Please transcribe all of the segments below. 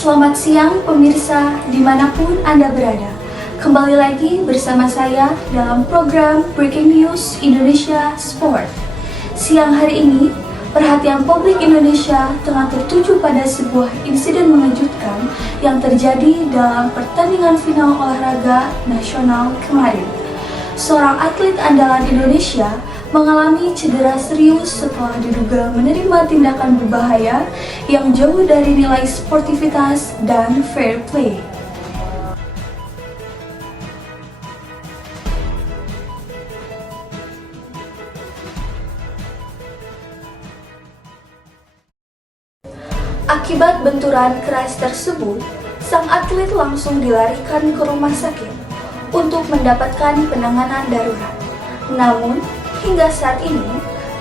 Selamat siang pemirsa dimanapun Anda berada. Kembali lagi bersama saya dalam program Breaking News Indonesia Sport. Siang hari ini, perhatian publik Indonesia tengah tertuju pada sebuah insiden mengejutkan yang terjadi dalam pertandingan final olahraga nasional kemarin. Seorang atlet andalan Indonesia mengalami cedera serius setelah diduga menerima tindakan berbahaya yang jauh dari nilai sportivitas dan fair play. Akibat benturan keras tersebut, sang atlet langsung dilarikan ke rumah sakit untuk mendapatkan penanganan darurat. Namun, hingga saat ini,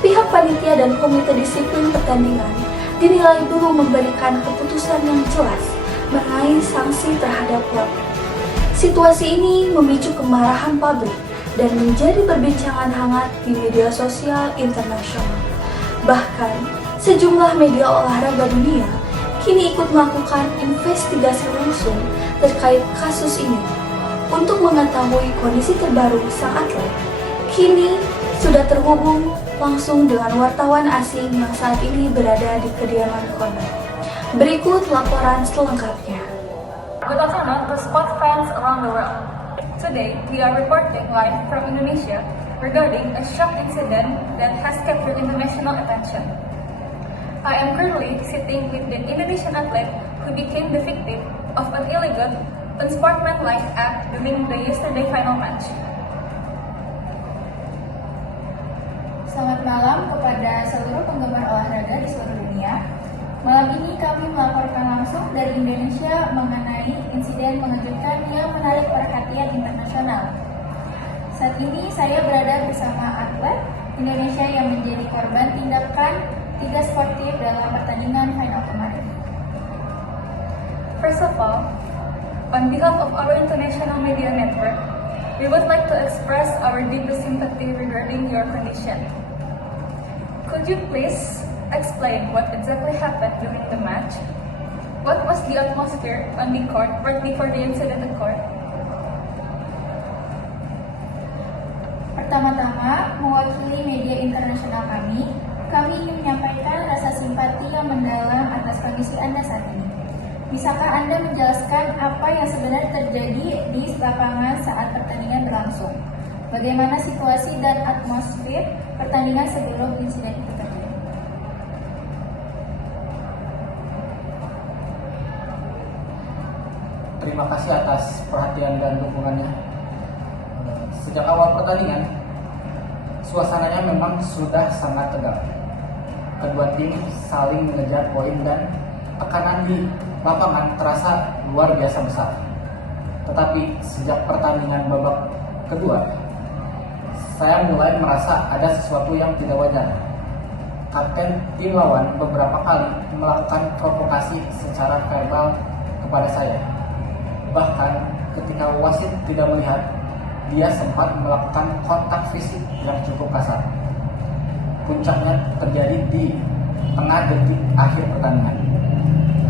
pihak panitia dan komite disiplin pertandingan dinilai belum memberikan keputusan yang jelas mengenai sanksi terhadap klub. Situasi ini memicu kemarahan publik dan menjadi perbincangan hangat di media sosial internasional. Bahkan, sejumlah media olahraga dunia kini ikut melakukan investigasi langsung terkait kasus ini. Untuk mengetahui kondisi terbaru sang atlet, kini sudah terhubung langsung dengan wartawan asing yang saat ini berada di kediaman korban. Berikut laporan selengkapnya. Good afternoon to sport fans around the world. Today, we are reporting live from Indonesia regarding a shock incident that has captured international attention. I am currently sitting with the Indonesian athlete who became the victim of an illegal, unsportsmanlike act during the yesterday final match. Selamat malam kepada seluruh penggemar olahraga di seluruh dunia. Malam ini kami melaporkan langsung dari Indonesia mengenai insiden mengejutkan yang menarik perhatian internasional. Saat ini saya berada bersama atlet Indonesia yang menjadi korban tindakan tidak sportif dalam pertandingan final kemarin. First of all, on behalf of our international media network, we would like to express our deepest sympathy regarding your condition. Could you please explain what exactly happened during the match? What was the atmosphere on the court right before the incident occurred? Pertama-tama, mewakili media internasional kami ingin menyampaikan rasa simpati yang mendalam atas kondisi Anda saat ini. Bisakah Anda menjelaskan apa yang sebenarnya terjadi di lapangan saat pertandingan berlangsung? Bagaimana situasi dan atmosfer pertandingan sebelum insiden itu terjadi? Terima kasih atas perhatian dan dukungannya. Sejak awal pertandingan, suasananya memang sudah sangat tegang. Kedua tim saling mengejar poin dan tekanan di lapangan terasa luar biasa besar. Tetapi sejak pertandingan babak kedua, saya mulai merasa ada sesuatu yang tidak wajar. Kapten tim lawan beberapa kali melakukan provokasi secara verbal kepada saya. Bahkan ketika wasit tidak melihat, dia sempat melakukan kontak fisik yang cukup kasar. Puncaknya terjadi di tengah detik akhir pertandingan,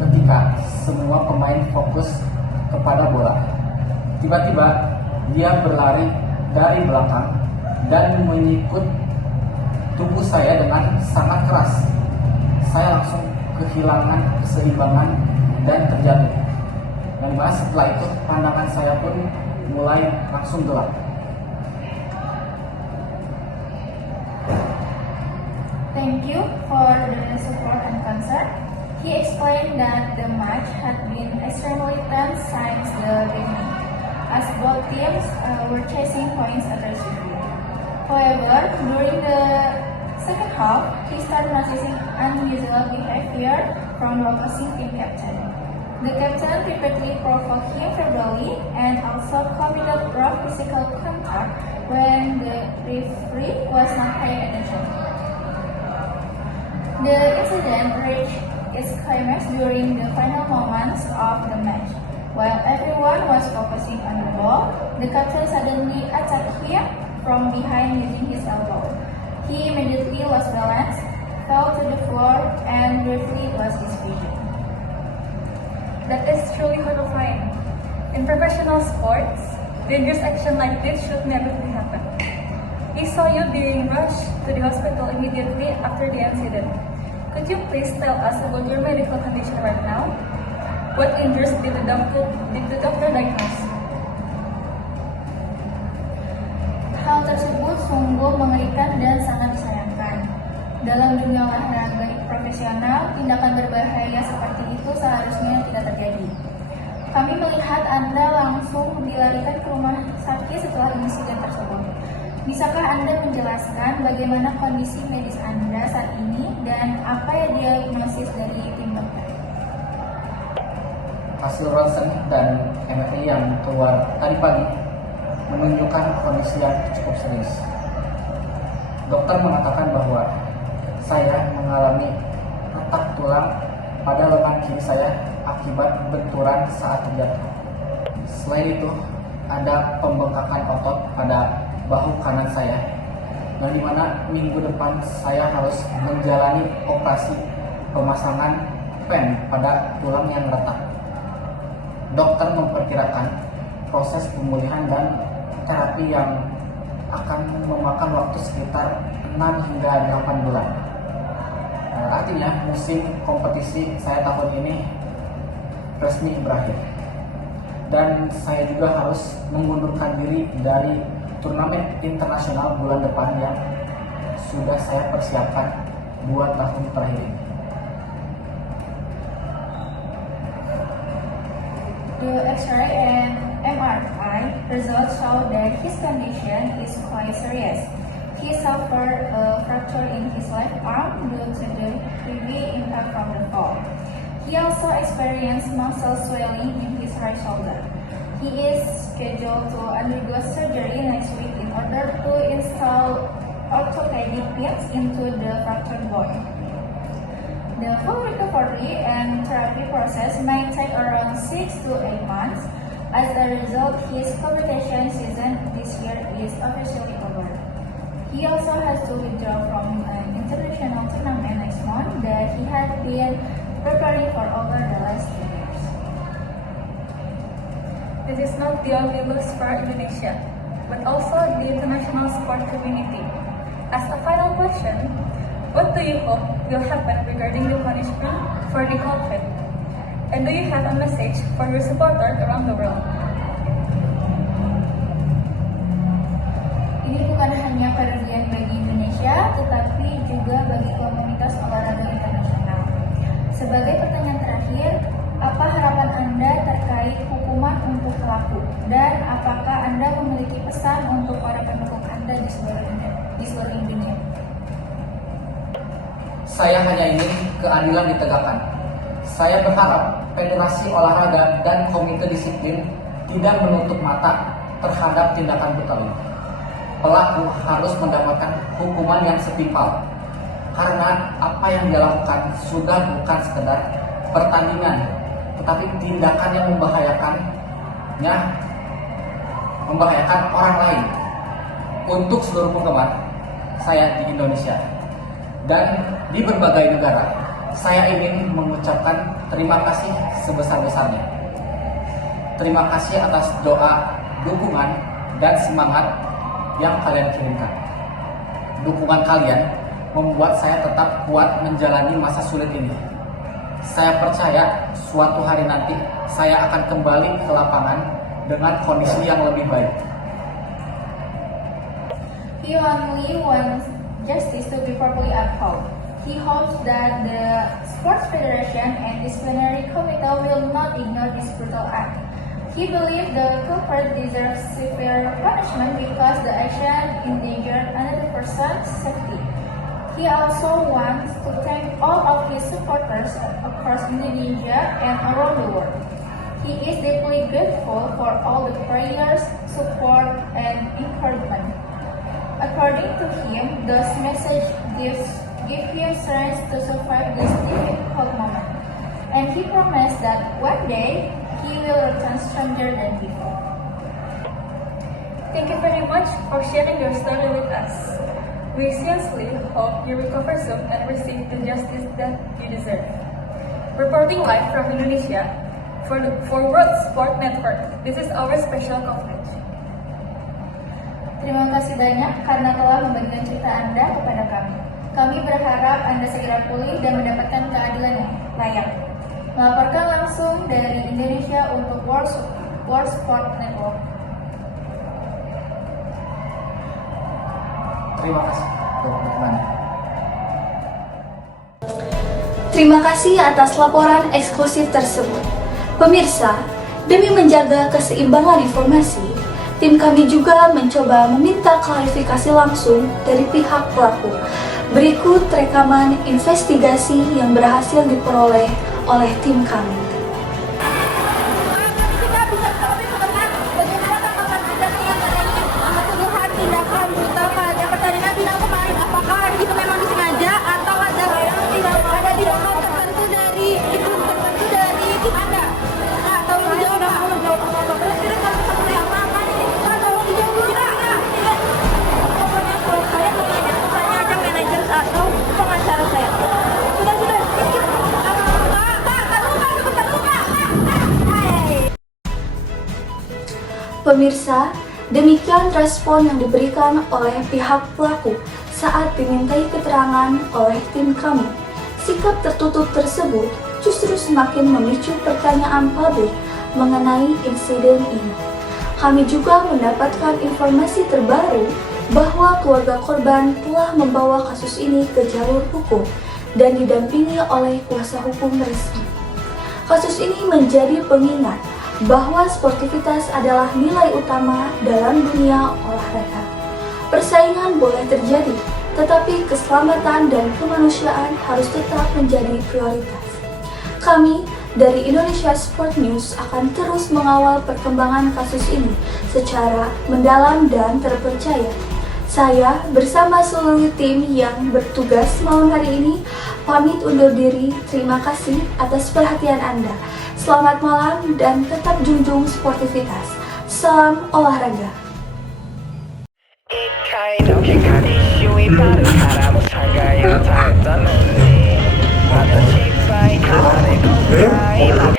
ketika semua pemain fokus kepada bola. Tiba-tiba dia berlari dari belakang dan menyikut tubuh saya dengan sangat keras. Saya langsung kehilangan keseimbangan dan terjatuh. Dan setelah itu pandangan saya pun mulai langsung gelap. Thank you for the support and concern. He explained that the match had been extremely tense since the beginning, as both teams were chasing points aggressively. However, during the second half, he started noticing unusual behavior from the opposing team captain. The captain repeatedly provoked him verbally and also committed rough physical contact when the referee was not paying attention. The incident reached its climax during the final moments of the match. While everyone was focusing on the ball, the captain suddenly attacked him from behind using his elbow. He immediately lost balance, fell to the floor, and briefly lost his vision. That is truly horrifying. In professional sports, dangerous action like this should never be happen. We saw you being rushed to the hospital immediately after the incident. Could you please tell us about your medical condition right now? What injuries did the doctor diagnose? Hal tersebut sungguh mengerikan dan sangat disayangkan. Dalam dunia olahraga profesional, tindakan berbahaya seperti itu seharusnya tidak terjadi. Kami melihat Anda langsung dilarikan ke rumah sakit setelah insiden tersebut. Bisakah Anda menjelaskan bagaimana kondisi medis Anda saat ini dan apa ya diagnosis dari tim dokter? Hasil ronsen dan MRI yang keluar tadi pagi menunjukkan kondisi yang cukup serius. Dokter mengatakan bahwa saya mengalami retak tulang pada lengan kiri saya akibat benturan saat terjatuh. Selain itu, ada pembengkakan otot pada bahu kanan saya, yang dimana minggu depan saya harus menjalani operasi pemasangan pen pada tulang yang retak. Dokter memperkirakan proses pemulihan dan terapi yang akan memakan waktu sekitar 6 hingga 8 bulan. Artinya musim kompetisi saya tahun ini resmi berakhir. Dan saya juga harus mengundurkan diri dari turnamen internasional bulan depan yang sudah saya persiapkan 2 tahun terakhir ini. The X-ray and MRI results show that his condition is quite serious. He suffered a fracture in his left arm due to the heavy impact from the fall. He also experienced muscle swelling in his right shoulder. He is scheduled to undergo surgery next week in order to install orthopedic pins into the fractured bone. The full recovery and therapy process may take around 6 to 8 months. As a result, his competition season this year is officially over. He also has to withdraw from an international tournament next month that he had been preparing for over the last 2 years. This is not the only loss for Indonesia, but also the international sport community. As a final question, what do you hope will happen regarding the punishment for the culprit? And do you have a message for your supporters around the world? Ini bukan hanya kerugian bagi Indonesia, tetapi juga bagi komunitas olahraga internasional. Sebagai pertanyaan terakhir, apa harapan Anda terkait hukuman untuk pelaku? Dan apakah Anda memiliki pesan untuk para pendukung Anda di seluruh dunia? Saya hanya ingin keadilan ditegakkan. Saya berharap Federasi Olahraga dan Komite Disiplin tidak menutup mata terhadap tindakan brutal ini. Pelaku harus mendapatkan hukuman yang setimpal, karena apa yang dia lakukan sudah bukan sekedar pertandingan, tetapi tindakan yang membahayakan orang lain. Untuk seluruh penggemar saya di Indonesia dan di berbagai negara, saya ingin mengucapkan terima kasih sebesar-besarnya. Terima kasih atas doa, dukungan, dan semangat yang kalian kirimkan. Dukungan kalian membuat saya tetap kuat menjalani masa sulit ini. Saya percaya suatu hari nanti saya akan kembali ke lapangan dengan kondisi yang lebih baik. He only wants justice to be properly upheld. He hopes that the Sports Federation and Disciplinary Committee will not ignore this brutal act. He believes the culprit deserves severe punishment because the action endangered another person's safety. He also wants to thank all of his supporters across Indonesia and around the world. He is deeply grateful for all the prayers, support, and encouragement. According to him, this message gives him strength to survive this difficult moment. And he promised that one day he will return stronger than before. Thank you very much for sharing your story with us. We sincerely hope you recover soon and receive the justice that you deserve. Reporting live from Indonesia, for World Sport Network. This is our special coverage. Terima kasih banyak karena telah membagikan cerita Anda kepada kami. Kami berharap Anda segera pulih dan mendapatkan keadilan yang layak. Melaporkan langsung dari Indonesia untuk World Sport Network. Terima kasih, Dr. Mani. Terima kasih atas laporan eksklusif tersebut. Pemirsa, demi menjaga keseimbangan informasi, tim kami juga mencoba meminta klarifikasi langsung dari pihak pelaku. Berikut rekaman investigasi yang berhasil diperoleh oleh tim kami. Pemirsa, demikian respon yang diberikan oleh pihak pelaku saat dimintai keterangan oleh tim kami. Sikap tertutup tersebut justru semakin memicu pertanyaan publik mengenai insiden ini. Kami juga mendapatkan informasi terbaru bahwa keluarga korban telah membawa kasus ini ke jalur hukum dan didampingi oleh kuasa hukum resmi. Kasus ini menjadi pengingat bahwa sportivitas adalah nilai utama dalam dunia olahraga. Persaingan boleh terjadi, tetapi keselamatan dan kemanusiaan harus tetap menjadi prioritas. Kami dari Indonesia Sport News akan terus mengawal perkembangan kasus ini secara mendalam dan terpercaya. Saya bersama seluruh tim yang bertugas malam hari ini pamit undur diri. Terima kasih atas perhatian Anda. Selamat malam dan tetap junjung sportivitas. Salam olahraga. 네?